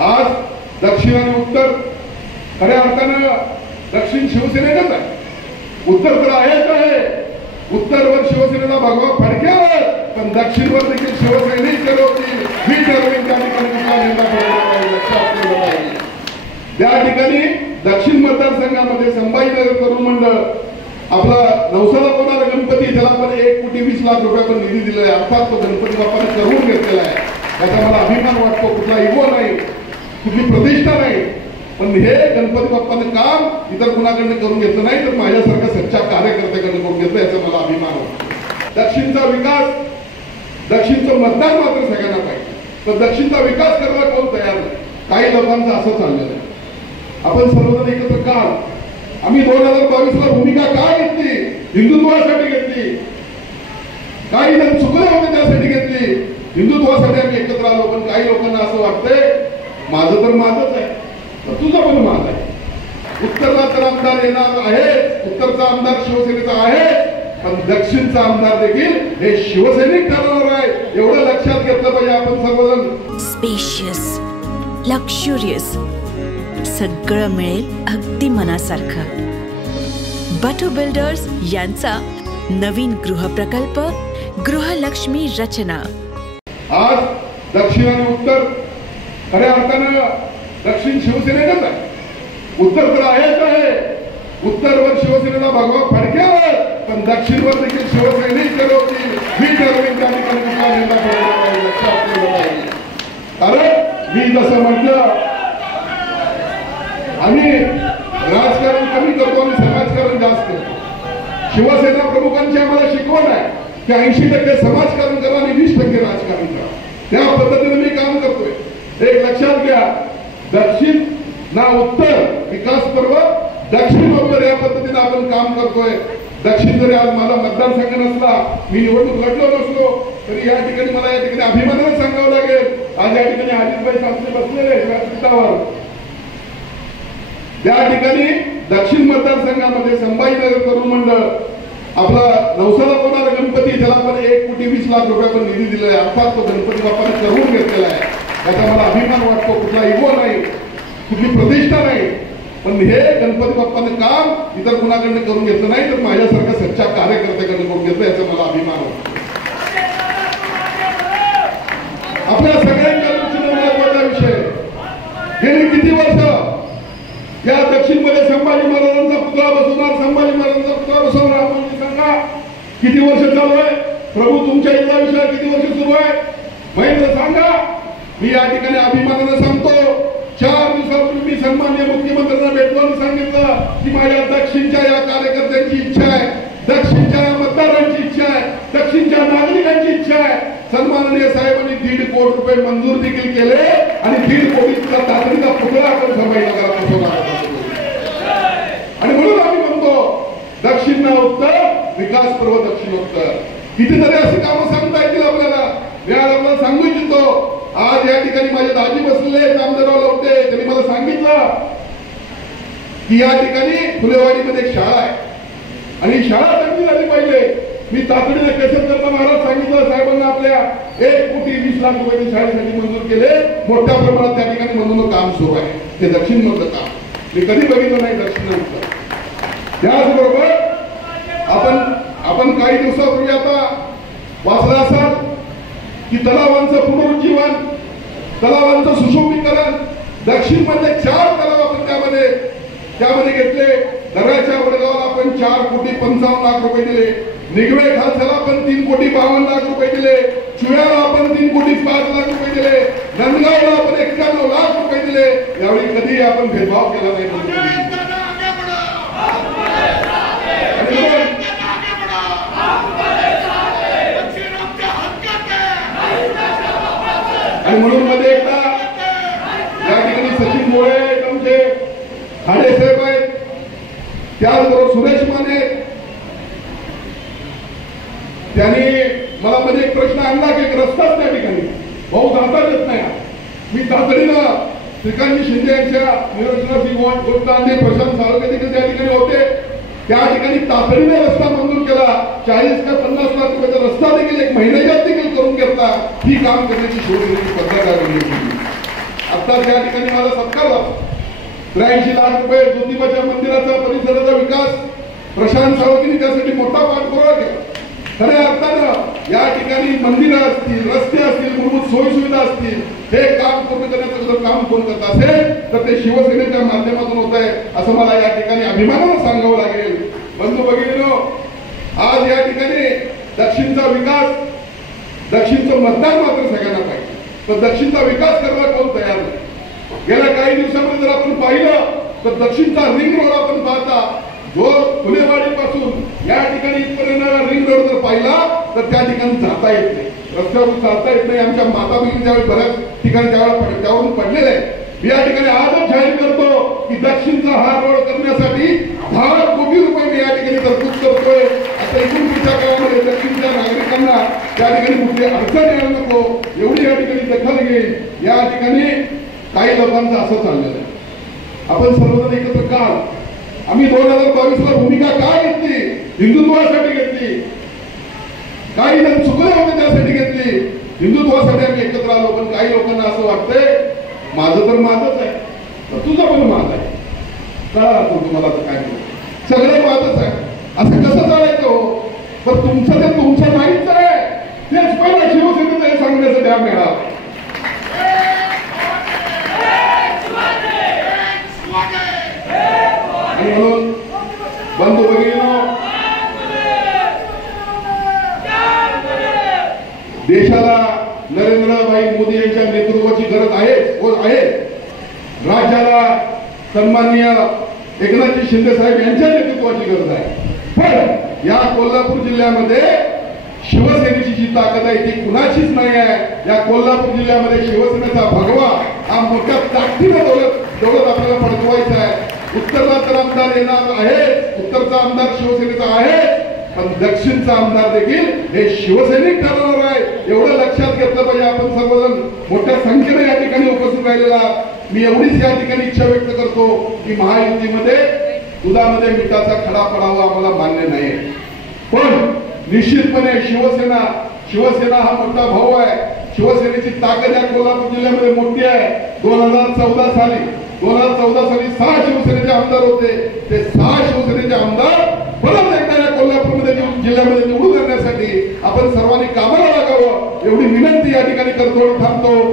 आज दक्षिण आणि उत्तर खऱ्या अर्थानं दक्षिण शिवसेनेच आहे, उत्तर तर आहेच आहे. उत्तरवर शिवसेनेला भगवा फडक्यावर, पण दक्षिणवर देखील शिवसैनिक ठरवतील. मी ठरवेन त्या ठिकाणी लक्षात ठेवलं पाहिजे. त्या ठिकाणी दक्षिण मतदारसंघामध्ये संभाजीनगर तरुण मंडळ आपला नवसाला होणारा गणपती, ज्याला आपण 1,20,00,000 रुपये आपण निधी दिलाय, अर्थात तो गणपती बाप्पाने करून घेतलेला आहे. त्याचा मला अभिमान वाटतो. कुठला इगो नाही, कुठली प्रतिष्ठा नाही, पण हे गणपती बाप्पाने काम इतर कुणाकडनं करून घेतलं नाही, तर माझ्यासारख्या सच्चा कार्यकर्त्याकडनं करून घेतलं, याचा मला अभिमान वाटतो. दक्षिणचा विकास, दक्षिणचं मतदान मात्र सगळ्यांना पाहिजे, पण दक्षिणचा विकास करायला कोण तयार नाही. काही लोकांचं असं चाललेलं आहे. आपण सर्वजण एकत्र का आम्ही 2022ला भूमिका का घेतली? हिंदुत्वासाठी घेतली. काही जण चुकले होते त्यासाठी घेतली, हिंदुत्वासाठी आम्ही एकत्र आलो. पण काही लोकांना असं वाटतंय माझं तर माझंच आहे, तुझं पण माझं आहे. उत्तरला तर आमदार येणार आहे, उत्तरचा आमदार शिवसेनेचा आहे, पण दक्षिणचा आमदार देखील हे शिवसैनिक ठरवणार आहे. एवढं लक्षात घेतलं पाहिजे आपण सर्वजण. स्पेशियस, लक्झुरियस, सगळं मिळेल अगदी मनासारखं. बटू बिल्डर्स यांचा नवीन गृहप्रकल्प गृहलक्ष्मी रचना. आज दक्षिण आणि उत्तर खऱ्या अर्थानं दक्षिण शिवसेनेच आहे, उत्तर तर आहेच आहे. उत्तरवर शिवसेनेला भगवा फडक्यावर, पण दक्षिणवर देखील शिवसैनिक ठरवतील. मी ठरवेन त्या ठिकाणी लक्षात ठेवलं पाहिजे. कारण मी जसं म्हटलं, आम्ही राजकारण कमी करतो आणि समाजकारण जास्त करतो. शिवसेना प्रमुखांची आम्हाला शिकवण आहे की 80% समाजकारण करा आणि 20% राजकारण करा. त्या पद्धतीने मी काम करतोय. एक लक्षात घ्या, दक्षिण ना उत्तर विकास पर्व, दक्षिण उत्तर या पद्धतीने आपण काम करतोय. दक्षिण जरी आज माझा मतदारसंघ नसला, मी निवडणूक लढलो नसलो, तरी या ठिकाणी मला या ठिकाणी अभिमानाने सांगावं लागेल. आज या ठिकाणी अजितभाई सासरे बसलेले व्यासपीठावर. त्या ठिकाणी दक्षिण मतदारसंघामध्ये संभाजीनगर तरुण मंडळ आपला नवसाला होणारा गणपती, ज्याला आपण 1,20,00,000 रुपये आपण निधी दिलाय, अर्थात तो गणपती बाप्पाने करून घेतलेला आहे. त्याचा मला अभिमान वाटतो. कुठला इगो नाही, कुठली प्रतिष्ठा नाही, पण हे गणपती बाप्पाने काम इतर कुणाकडनं करून घेतलं नाही, तर माझ्यासारख्या सच्चा कार्यकर्त्याकडनं करून घेतलं, याचा मला अभिमान वाटतो. आपल्या सगळ्यांच्या दृष्टीने महत्वाचा विषय, गेली किती वर्ष या दक्षिण मध्ये संभाजी महाराजांचा पुतळा बसवणार, संभाजी महाराजांचा पुतळा बसवणार, आपण सांगा किती वर्ष चालू आहे? प्रभू तुमच्या इथला विषय किती वर्ष सुरू आहे? महेंद्र सांगा. मी या ठिकाणी अभिमानाने सांगतो, 4 दिवसापूर्वी मी सन्माननीय मुख्यमंत्र्यांना भेटलो आणि सांगितलं की माझ्या दक्षिणच्या या कार्यकर्त्यांची इच्छा आहे, दक्षिणच्या या मतदारांची इच्छा आहे, दक्षिणच्या नागरिकांची इच्छा आहे. सन्माननीय साहेबांनी 1.5 कोटी रुपये मंजूर देखील केले आणि 1.5 कोटीचा तातडीचा पुतळा आपण संभाजीनगरात बसवणार. आणि म्हणून आम्ही म्हणतो दक्षिण ना उत्तर, विकास पर्व दक्षिणोत्तर. कितीतरी अशी कामं सांगता येतील आपल्याला. मी आज आपल्याला सांगू इच्छितो, आज या ठिकाणी माझे दाजी बसलेले आमदारवाला होते, त्यांनी मला सांगितलं की या ठिकाणी फुलेवाडीमध्ये एक शाळा आहे आणि शाळा चांगली झाली पाहिजे. मी तातडीने केशवचंद्र महाराज सांगितलं साहेबांना, आपल्या 1,20,00,000 रुपये शाळेसाठी मंजूर केले. मोठ्या प्रमाणात त्या ठिकाणी मंजूर काम सुरू आहे. ते दक्षिण मधलं काम मी कधी बघितलं नाही दक्षिण. त्याचबरोबर आपण काही दिवसापूर्वी आता वाचलं असाल की तलावांचं पुनरुज्जीवन, तलावांचं सुशोभीकरण, दक्षिण मध्ये 4 तलाव आपण त्यामध्ये घेतले. दर्याच्या वडगावला आपण 4,55,00,000 रुपये दिले. निगवे खालसाला आपण 3,52,00,000 रुपये दिले. चुळ्याला आपण 3,05,00,000 रुपये दिले. नंदगावला आपण 91,00,000 रुपये दिले. यावेळी कधी आपण भेदभाव केला नाही. आणि म्हणून मध्ये एकदा या ठिकाणी सचिन मोळे आमचे खाडे साहेब आहेत, त्याचबरोबर सुरेश माने, त्यांनी मला मध्ये एक प्रश्न आणला की एक रस्ताच त्या ठिकाणी भाऊ जाता येत नाही. मी तातडीनं श्रीकांत शिंदे यांच्या निरंजन गोष्टांनी प्रशांत साळुंखे देखील त्या ठिकाणी होते. त्या ठिकाणी तातडीने रस्ता मंजूर केला. 40 का 50 लाख रुपयाचा रस्ता देखील 1 महिन्यात देखील करून घेतला. ही काम करण्याची शिवसेनेची पद्धत आहे. आता त्या ठिकाणी माझा सत्कार झाला. 83 लाख रुपये ज्योतिबाच्या मंदिराचा परिसराचा विकास प्रशांत सावंतनी त्यासाठी मोठा पाठपुरावा केला. खऱ्या अर्थानं या ठिकाणी मंदिरं असतील, रस्ते असतील, मूलभूत सोयी सुविधा असतील, हे काम पूर्ण करण्याचं जर काम कोण करत असेल तर ते शिवसेनेच्या माध्यमातून होत आहे असं मला या ठिकाणी अभिमानानं सांगावं लागेल. बंधू भगिनींनो, आज या ठिकाणी दक्षिणचा विकास, दक्षिणचं मतदान मात्र सगळ्यांना पाहिजे, पण दक्षिणचा विकास करायला कोण तयार नाही. गेल्या काही दिवसामध्ये जर आपण पाहिलं तर दक्षिणचा रिंग रोड आपण पाहता, जो फुलेवाडी पासून या ठिकाणी इथपर्यंत रिंग रोड जर पाहिला तर त्या ठिकाणी जाता येत नाही, रस्त्यावरून चालता येत नाही. आमच्या माता बहिणी ज्यावेळी बऱ्याच ठिकाणी त्यावरून पडलेले आहे. मी या ठिकाणी आजच जाहीर करतो की दक्षिणचा हा रोड करण्यासाठी 10 कोटी रुपये मी या ठिकाणी तरतूद करतोय. आता इथून पुढच्या काळामध्ये दक्षिणच्या नागरिकांना त्या ठिकाणी कुठली अडचण यायला नको एवढी या ठिकाणी दखल घेईल. या ठिकाणी काही लोकांचं असं चाललेलं आहे. आपण सर्वजण एकत्र काल आम्ही 2022 ला भूमिका काय घेतली? हिंदुत्वासाठी घेतली. काही जण चुकले होते त्यासाठी घेतली, हिंदुत्वासाठी आम्ही एकत्र आलो. पण काही लोकांना असं वाटतंय माझं तर माझंच आहे, तर तुझं पण माझं आहे. कळा तुम्हाला काय सगळं माझंच आहे असं कसं चालायचं हो? पण तुमचं ते तुमचं नाहीच आहे, तेच पहिला शिवसेनेचं हे सांगण्याचं द्या मिळावं. आणि म्हणून बंधू भगिनींनो, देशाला नरेंद्रभाई मोदी यांच्या नेतृत्वाची गरज आहे. राज्याला सन्माननीय एकनाथजी शिंदे साहेब यांच्या नेतृत्वाची गरज आहे. पण या कोल्हापूर जिल्ह्यामध्ये शिवसेनेची जी ताकद आहे ती कुणाचीच नाही आहे. या कोल्हापूर जिल्ह्यामध्ये शिवसेनेचा भगवा हा मोठ्या ताकदीने दौलत आपल्याला फडकवायचा आहे. उत्तरला तर आमदार येणार आहे, उत्तरचा आमदार शिवसेनेचा आहे, पण दक्षिणचा आमदार देखील हे शिवसैनिक ठरवणार आहे. एवढं लक्षात घेतलं पाहिजे. आपण सर्वजण मोठ्या संख्येने या ठिकाणी उपस्थित राहिलेला. मी एवढीच या ठिकाणी इच्छा व्यक्त करतो की महायुतीमध्ये दुधामध्ये मिठाचा खडा पडावा आम्हाला मान्य नाही, पण निश्चितपणे शिवसेना हा मोठा भाऊ आहे. शिवसेनेची ताकद या कोल्हापूर जिल्ह्यामध्ये मोठी आहे. 2014 साली 6 शिवसेनेचे आमदार होते. ते 6 शिवसेनेचे आमदार परत एकदा या कोल्हापूरमध्ये जिल्ह्यामध्ये निवडून करण्यासाठी आपण सर्वांनी कामाला लागावं एवढी विनंती या ठिकाणी करतो. थांबतो.